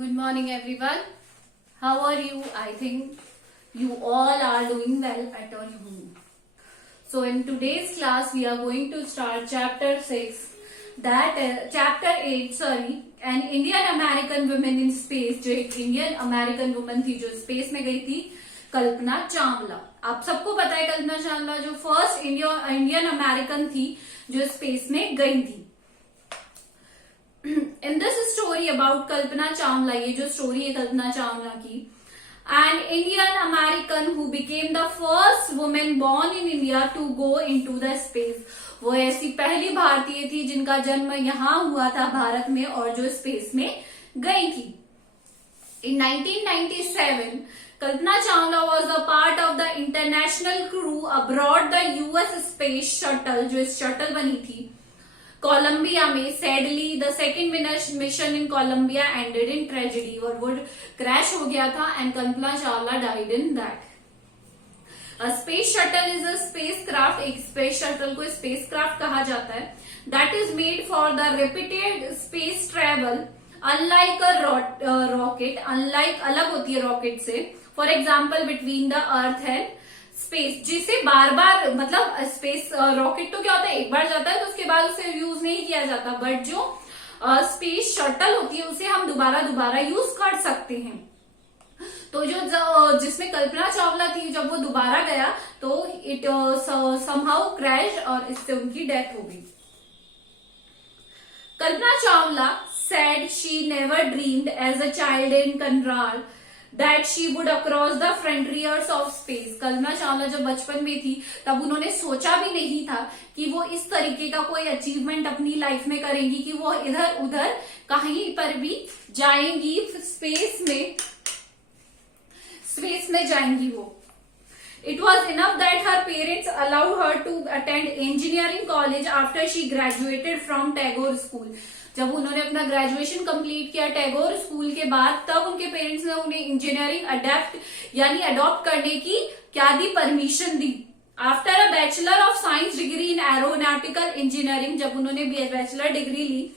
Good morning, everyone. How are you? I think you all are doing well at your home. So, in today's class, we are going to start chapter 6. Chapter 8, sorry, an Indian American woman in space. जो एक Indian American woman थी जो space में गई थी, कल्पना चावला. आप सबको पता है कल्पना चावला जो फर्स्ट इंडियन अमेरिकन थी जो स्पेस में गई थी. In this story about Kalpana Chawla, ये जो स्टोरी है कल्पना चावला की, an Indian American who became the first woman born in India to go into the space. वो ऐसी पहली भारतीय थी जिनका जन्म यहाँ हुआ था भारत में और जो स्पेस में गई थी. In 1997, Kalpana Chawla was a part of the international crew aboard the US space shuttle, जो शटल बनी थी कोलंबिया में. Sadly the second mission in Columbia ended in tragedy, और वो क्रैश हो गया था and Kalpana Chawla died in that. Space shuttle is a spacecraft. एक स्पेस शटल को स्पेस क्राफ्ट कहा जाता है that is made for the repeated space travel. Unlike a rocket, unlike अलग होती है रॉकेट से. For example between the earth and space, जिसे बार बार मतलब स्पेस रॉकेट तो क्या होता है एक बार जाता है तो उसके बाद उसे यूज नहीं किया जाता, बट जो स्पेस शटल होती है उसे हम दोबारा यूज कर सकते हैं. तो जो जिसमें कल्पना चावला थी जब वो दोबारा गया तो इट समहाउ क्रैश और इससे उनकी डेथ हो गई. Kalpana Chawla said she never dreamed as a child in Kanral that she would across the frontiers of space. Kalpana Chawla जब बचपन में थी तब उन्होंने सोचा भी नहीं था कि वो इस तरीके का कोई अचीवमेंट अपनी लाइफ में करेंगी कि वो इधर उधर कहीं पर भी जाएंगी, स्पेस में जाएंगी वो. It was enough that her parents allowed her to attend engineering college after she graduated from Tagore School. जब उन्होंने अपना ग्रेजुएशन कंप्लीट किया टैगोर स्कूल के बाद तब उनके पेरेंट्स ने उन्हें इंजीनियरिंग अडॉप्ट करने की क्या दी, परमिशन दी. After a bachelor of science degree in aeronautical engineering, जब उन्होंने बैचलर डिग्री ली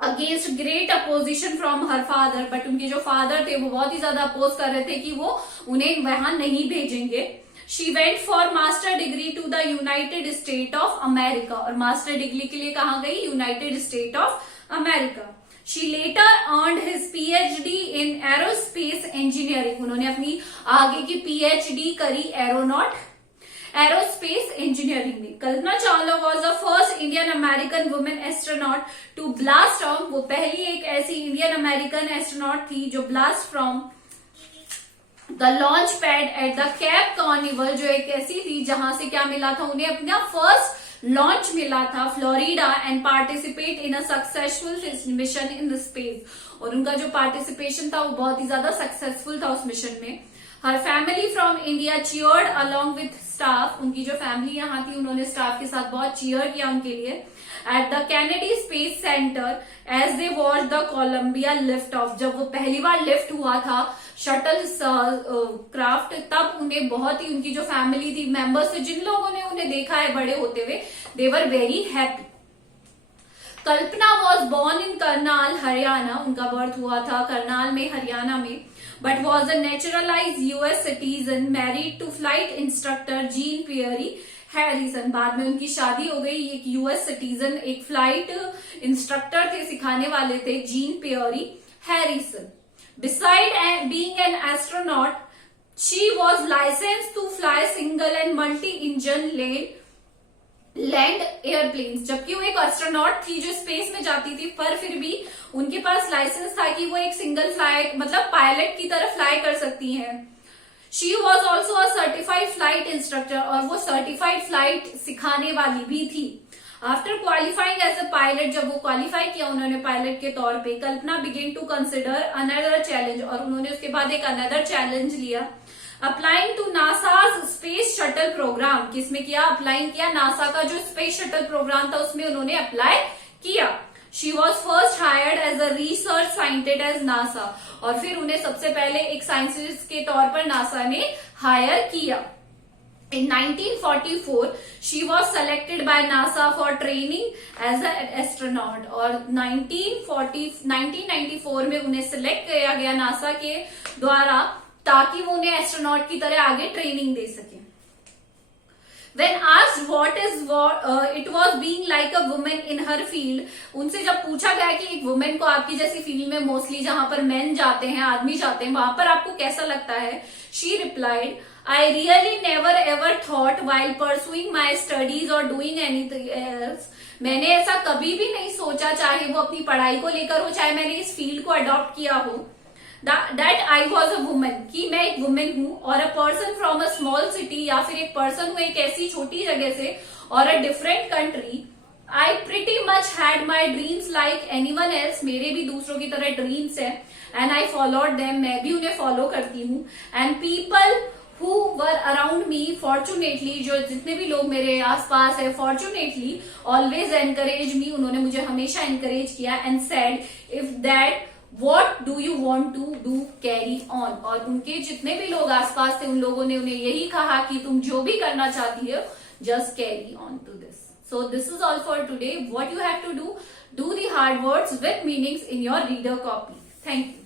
against great opposition from her father, but उनके जो फादर थे वो बहुत ही ज्यादा अपोज कर रहे थे कि वो उन्हें वहां नहीं भेजेंगे. She went for master degree to the United States of America, और मास्टर डिग्री के लिए कहाँ गई, United state of America. She later earned his PhD in aerospace engineering. उन्होंने अपनी आगे की PhD करी एरोस्पेस इंजीनियरिंग में. Kalpana Chawla was the first Indian American women astronaut to blast off, वो पहली एक ऐसी इंडियन अमेरिकन एस्ट्रोनॉट थी जो blast from the launch pad at the Cape Canaveral, जो एक ऐसी थी जहां से क्या मिला था उन्हें अपना फर्स्ट लॉन्च मिला था Florida and participate in a successful mission in the space. और उनका जो पार्टिसिपेशन था वो बहुत ही ज्यादा सक्सेसफुल था उस मिशन में. Her family from India cheered along with staff, उनकी जो फैमिली यहाँ थी उन्होंने स्टाफ के साथ बहुत चीयर किया उनके लिए. At the Kennedy Space Center as they watch the Columbia lift off, जब वो पहली बार लिफ्ट हुआ था शटल क्राफ्ट तब उन्हें बहुत ही, उनकी जो फैमिली थी मेंबर्स थे जिन लोगों ने उन्हें देखा है बड़े होते हुए, they were very happy. Kalpana was born in Karnal Haryana, उनका बर्थ हुआ था करनाल में हरियाणा में, but was a naturalise US citizen married to flight instructor Jean Pierre Harrison. बाद में उनकी शादी हो गई, एक यूएस सिटीजन एक फ्लाइट इंस्ट्रक्टर थे, सिखाने वाले थे, Jean Pierre Harrison. Beside being an astronaut, she was licensed to fly single and multi-engine land airplanes. जबकि वो एक एस्ट्रोनॉट थी जो स्पेस में जाती थी, पर फिर भी उनके पास लाइसेंस था कि वो एक सिंगल फ्लाई मतलब पायलट की तरह फ्लाई कर सकती हैं. She was also a certified flight instructor, और वो सर्टिफाइड फ्लाइट सिखाने वाली भी थी. After qualifying as a pilot, जब वो क्वालिफाई किया उन्होंने पायलट के तौर पे, Kalpana begin to consider another challenge, और उन्होंने उसके बाद एक अनदर चैलेंज लिया. Applying to NASA's space shuttle programme, किसमें किया, अप्लाइंग किया नासा का जो स्पेस शटल प्रोग्राम था उसमें उन्होंने अप्लाई किया. She was first hired as a research scientist as NASA, और फिर उन्हें सबसे पहले एक साइंटिस्ट के तौर पर नासा ने हायर किया. In 1944, she was selected by NASA for training as an astronaut. और 1994 में उन्हें सिलेक्ट किया गया नासा के द्वारा ताकि वो उन्हें एस्ट्रोनॉट की तरह आगे ट्रेनिंग दे सके. When asked what it was being like a woman in her field, उनसे जब पूछा गया कि एक वुमेन को आपकी जैसी फील्ड में मोस्टली जहां पर मेन जाते हैं, आदमी जाते हैं, वहां पर आपको कैसा लगता है? She replied, I really never ever thought while pursuing my studies or doing anything else. मैंने ऐसा कभी भी नहीं सोचा, चाहे वो अपनी पढ़ाई को लेकर हो, चाहे मैंने इस फील्ड को अडॉप्ट किया हो, that I was a woman, कि मैं एक वुमेन हूं, और a person from a small city, या फिर एक पर्सन हूं एक ऐसी छोटी जगह से, और a different country. I pretty much had my dreams like anyone else. मेरे भी दूसरों की तरह ड्रीम्स है, and I followed them. मैं भी उन्हें फॉलो करती हूँ. And people who were around me, fortunately, जो जितने भी लोग मेरे आसपास है, fortunately, always encouraged me. उन्होंने मुझे हमेशा encourage किया and said, if that what do you want to do, carry on. और उनके जितने भी लोग आसपास थे, उन लोगों ने उन्हें यही कहा कि तुम जो भी करना चाहती हो, just carry on to this. So this is all for today. What you have to do the hard words with meanings in your reader copy. Thank you.